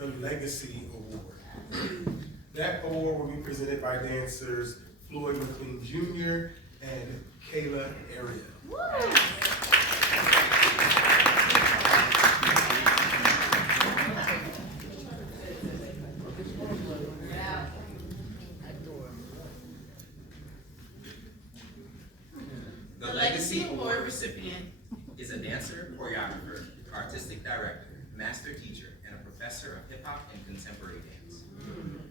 the Legacy Award. That award will be presented by dancers Floyd McLean Jr. and Kayla Area. The Legacy Award recipient is a dancer, choreographer, artistic director, master teacher, and a professor of hip-hop and contemporary dance.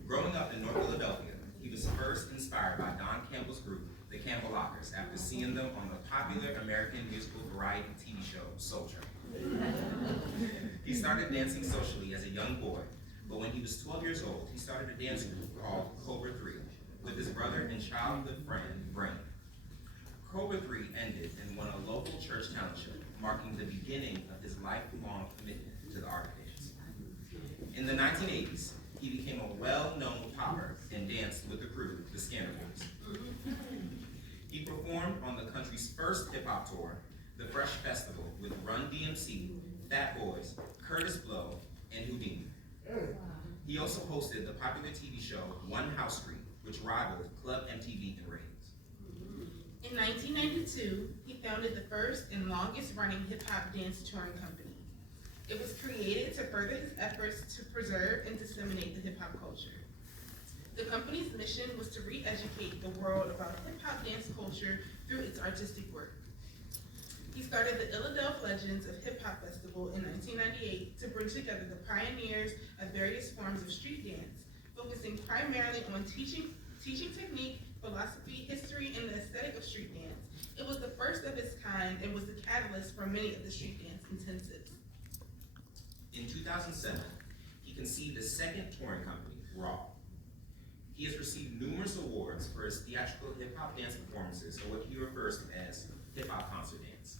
Growing up in North Philadelphia, he was first inspired by Don Campbell's group, the Campbell Lockers, after seeing them on the popular American musical variety TV show, Soul Train. He started dancing socially as a young boy, but when he was 12 years old, he started a dance group called Cobra 3 with his brother and childhood friend, Brain. Cobra 3 ended and won a local church talent show, marking the beginning of his lifelong commitment to the art of dance. In the 1980s, he became a well-known popper and danced with the crew, the Scanner Boys. He performed on the country's first hip-hop tour, the Fresh Festival, with Run DMC, Fat Boys, Curtis Blow, and Houdini. He also hosted the popular TV show One House Street, which rivaled Club MTV in ratings. In 1992, he founded the first and longest running hip-hop dance touring company. It was created to further his efforts to preserve and disseminate the hip-hop culture. The company's mission was to re-educate the world about hip-hop dance culture through its artistic work. He started the Philadelphia Legends of Hip Hop Festival in 1998 to bring together the pioneers of various forms of street dance, focusing primarily on teaching technique, philosophy, history, and the aesthetic of street dance. It was the first of its kind and was the catalyst for many of the street dance intensives. In 2007, he conceived a second touring company, Raw. He has received numerous awards for his theatrical hip-hop dance performances, or what he refers to as hip-hop concert dance.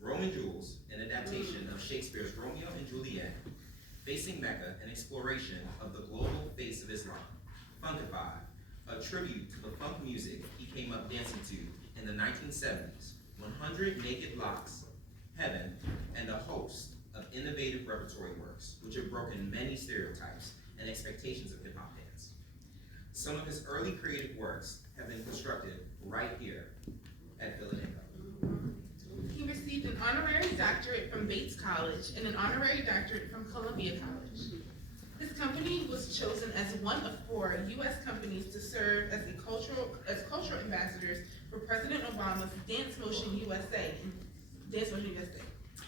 Roman Jules, an adaptation of Shakespeare's Romeo and Juliet, Facing Mecca, an exploration of the global face of Islam. Funkified, a tribute to the funk music he came up dancing to in the 1970s, 100 Naked Locks, Heaven, and a host of innovative repertory works, which have broken many stereotypes and expectations of hip-hop dance. Some of his early creative works have been constructed right here at PHILADANCO. He received an honorary doctorate from Bates College and an honorary doctorate from Columbia College. His company was chosen as one of 4 U.S. companies to serve as cultural ambassadors for President Obama's Dance Motion USA.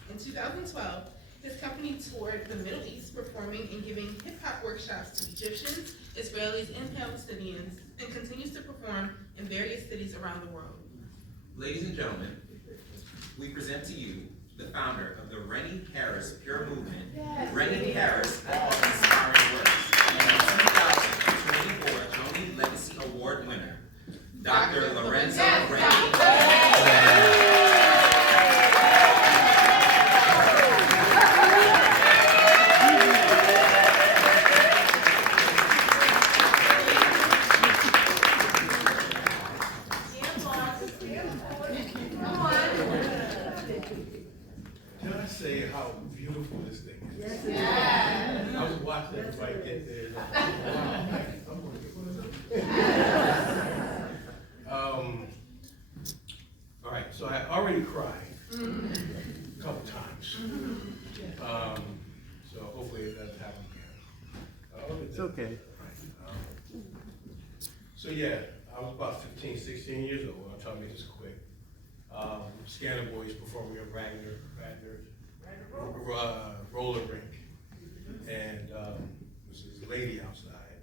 In 2012, his company toured the Middle East, performing and giving hip-hop workshops to Egyptians, Israelis, and Palestinians, and continues to perform in various cities around the world. Ladies and gentlemen, we present to you the founder of the Rennie Harris Pure Movement, Rennie Harris, all inspiring works, and the 2024 Joanie Legacy Award winner, Dr. Lorenzo Rennie. Can I say how beautiful this thing is? Yeah. I was watching everybody get there. I'm gonna get one of those. All right, so I already cried a couple times. So hopefully it doesn't happen again. It's okay. So yeah, I was about 15, 16 years old. I'll try to make this quick. Scanner Boys performing at Wagner roller rink, and there's this lady outside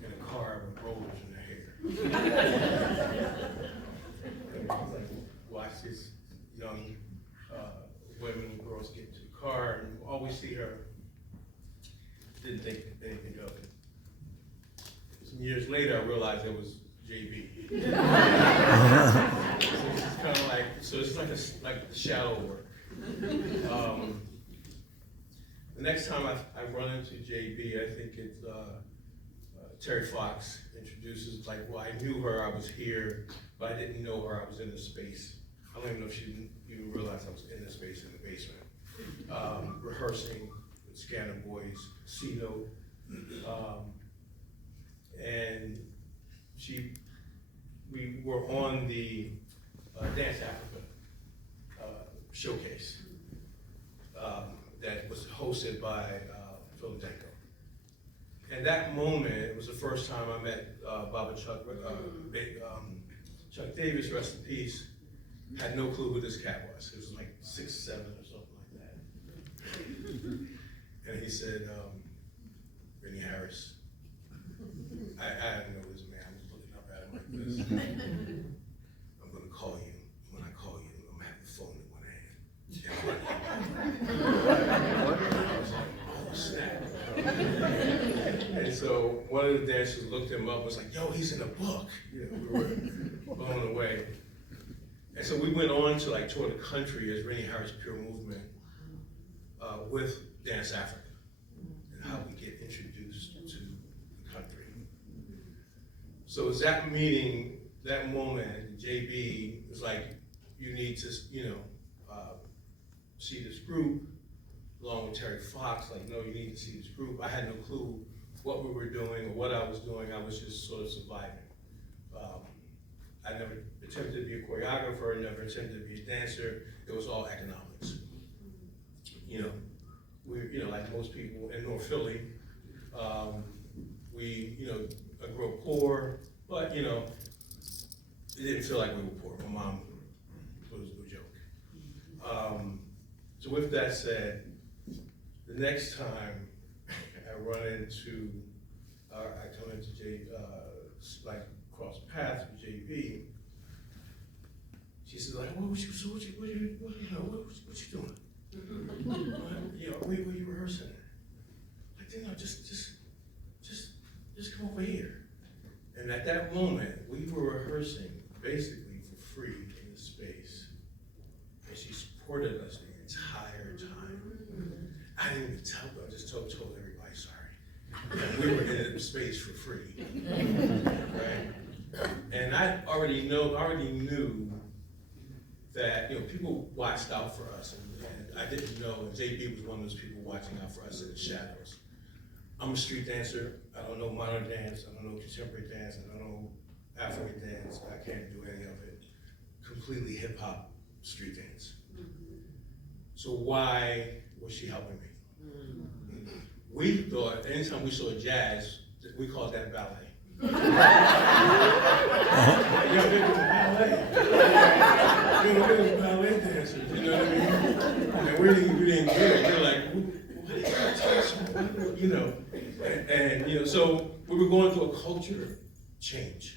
in a car with rollers in her hair. And watch this young women and girls get into the car, and you always see her. Didn't think anything of it. Some years later, I realized it was JB. It's kind of like, so it's like the shadow work. The next time I run into JB, I think it's Terry Fox introduces, like, well, I knew her, I was here, but I didn't know her, I was in the space. I don't even know if she didn't even realize I was in the space in the basement, rehearsing with Scanner Boys, C-Note. And we were on the Dance Africa showcase that was hosted by PHILADANCO. And that moment, it was the first time I met Bob and Chuck, Chuck Davis, rest in peace. Had no clue who this cat was. It was like 6'7" or something like that. And he said, Rennie Harris. I didn't know this man. I was looking up at him like this. I'm gonna call you. When I call you, I'm gonna have the phone in one hand. I was like, oh snap. And so one of the dancers looked him up and was like, yo, he's in a book. You know, we were blown away. And so we went on to like tour the country as Rennie Harris Pure Movement with Dance Africa and how we get introduced to the country. So it was that meeting, that moment, JB was like, you need to, see this group, along with Terry Fox, like, no, you need to see this group. I had no clue what we were doing or what I was doing. I was just sort of surviving. I never attempted to be a choreographer, never attempted to be a dancer. It was all economics. Like most people in North Philly, we, I grew up poor, but, it didn't feel like we were poor. My mom was no joke. So with that said, the next time I run into, I come into cross paths with JB, she said, like, what you doing? Where you rehearsing? Like, just come over here. And at that moment, we were rehearsing basically for free in the space. And she supported us the entire time. I didn't even tell her, I just told everybody, sorry. And we were in the space for free, right? And I already knew that, people watched out for us, and I didn't know, and JB was one of those people watching out for us in the shadows. I'm a street dancer. I don't know modern dance. I don't know contemporary dance. I don't know African dance. I can't do any of it. Completely hip hop street dance. So why was she helping me? We thought anytime we saw jazz, we called that ballet. Yo, they're ballet dancers, you know what I mean? And we didn't get it. We're like, what so we were going through a culture change,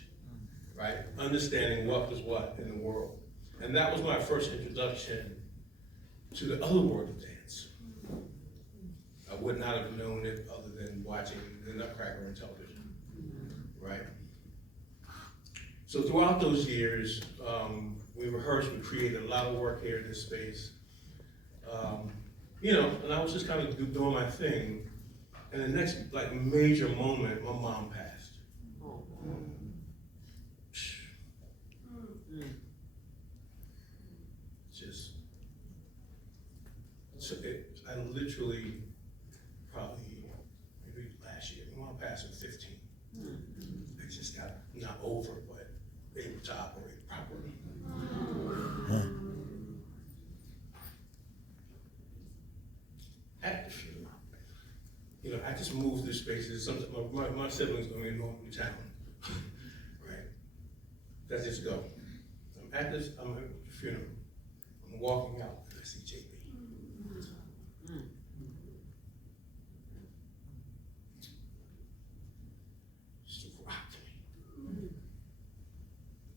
right? Understanding what was what in the world. And that was my first introduction to the other world of dance. I would not have known it other than watching the Nutcracker on television, right? So throughout those years, we rehearsed, we created a lot of work here in this space. And I was just kind of doing my thing. And the next major moment, my mom passed. I literally, probably, maybe last year, my mom passed at 15. I just got, not over, but able to operate properly. At the funeral, I just moved through spaces. Sometimes my siblings don't even know I'm in town, right? Let's just go. I'm at the funeral. I'm walking out and I see JB. Just rocked me.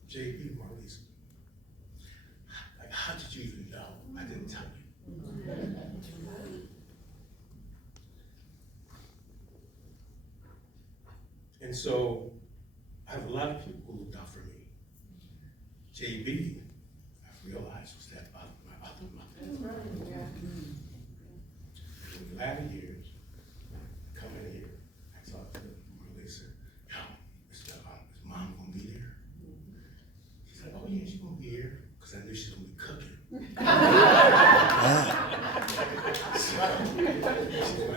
JB Marley's. Like, how did you even know? I didn't tell you. And so I have a lot of people who looked out for me. JB, I realized, was that my other mother. That's right, yeah. In the latter years, coming here, I talked to Marley, said, yo, is mom gonna be there? She's like, oh yeah, she's gonna be here, because I knew she's gonna be cooking. So, she's gonna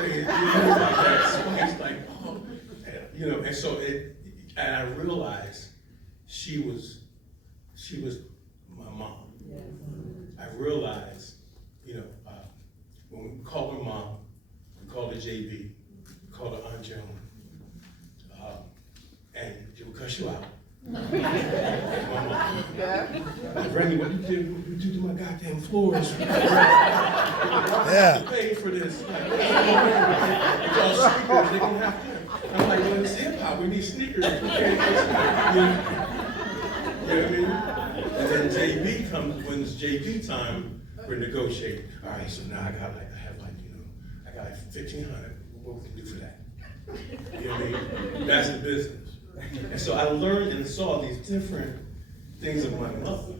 thing, you know, like that spice, like, oh, you know, and so and I realized she was my mom. I realized, you know, when we call her mom, we call her JB, we call her Aunt Joan, and she will cuss you out. Like my mom. Like, Rennie, what you do to my goddamn floors? Yeah. Pay for this. Like, y'all sneakers, they gonna have to. I'm like, well, it's hip hop. We need sneakers. We can't get you know what I mean? And then JB comes when it's JB time. We're negotiating. All right, so now I got like 1,500. What we can do for that? You know what I mean? That's the business. And so I learned and saw these different things of my mother.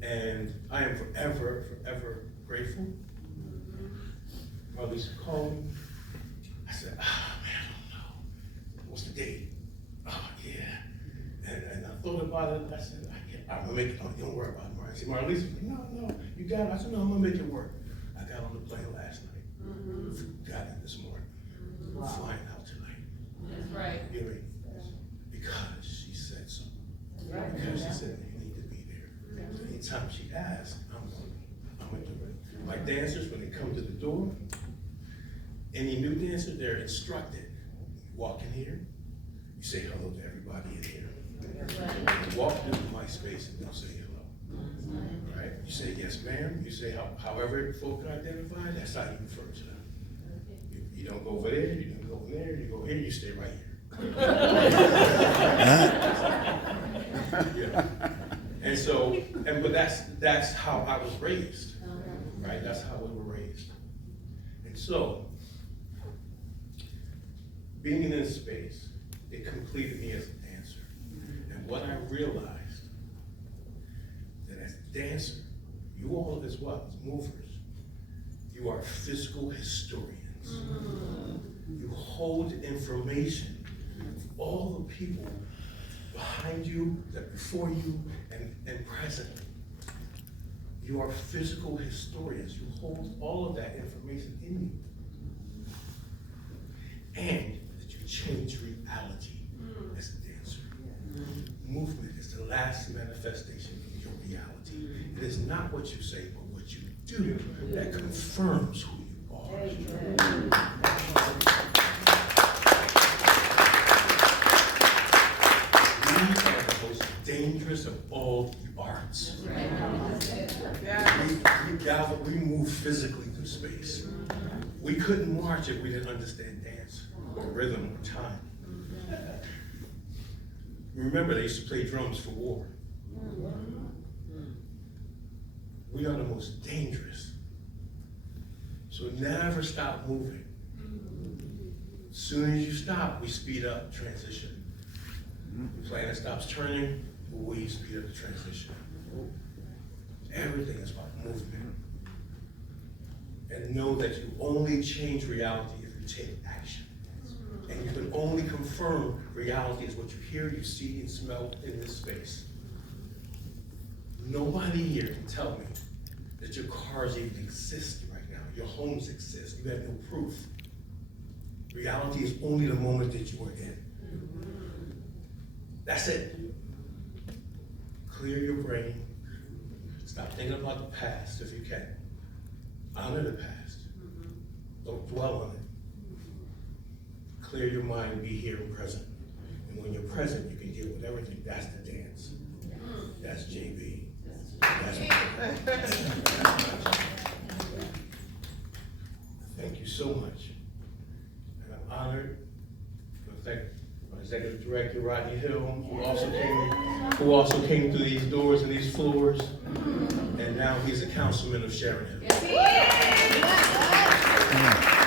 And I am forever, forever grateful. Mother used to call me. I said, man, I don't know. What's the date? Oh, yeah. And I thought about it. I said, I'm gonna make it. Don't worry about it, Marley. See, Marley said, no, you got it. I said, no, I'm gonna make it work. I got on the plane last night. Got it this morning. We're flying out tonight. That's right. You know what I mean? Because she said so. Because she said you need to be there. So anytime she asks, I'm gonna do it. My dancers, when they come to the door, any new dancer, they're instructed. You walk in here, you say hello to everybody in here. You walk into my space and they'll say hello. Right? You say yes, ma'am. You say however folk identify, that's how you refer to them. You don't go over there, you don't go over there, you go here, you stay right here. Yeah. And so, but that's how I was raised, right? That's how we were raised. And so, being in this space, it completed me as a dancer. And what I realized, that as a dancer, you all as well, as movers, you are physical historians. You hold information of all the people behind you, that before you, and present. You are physical historians. You hold all of that information in you. And that you change reality as a dancer. Movement is the last manifestation of your reality. It is not what you say, but what you do that confirms who you are. We are the most dangerous of all the arts. We move physically through space. We couldn't march if we didn't understand dance, or rhythm, or time. Remember, they used to play drums for war. We are the most dangerous. So never stop moving. As soon as you stop, we speed up transition. The planet stops turning, we speed up the transition. Everything is about movement. And know that you only change reality if you take action. And you can only confirm reality is what you hear, you see, and smell in this space. Nobody here can tell me that your cars even exist right now. Your homes exist. You have no proof. Reality is only the moment that you are in. That's it. Clear your brain. Stop thinking about the past if you can. Honor the past. Don't dwell on it. Clear your mind, be here and present. And when you're present, you can deal with everything. That's the dance. That's JB. That's Thank you so much. And I'm honored to thank my executive director, Rodney Hill, who also came through these doors and these floors. And now he's a councilman of Sharon Hill. Yes, he is.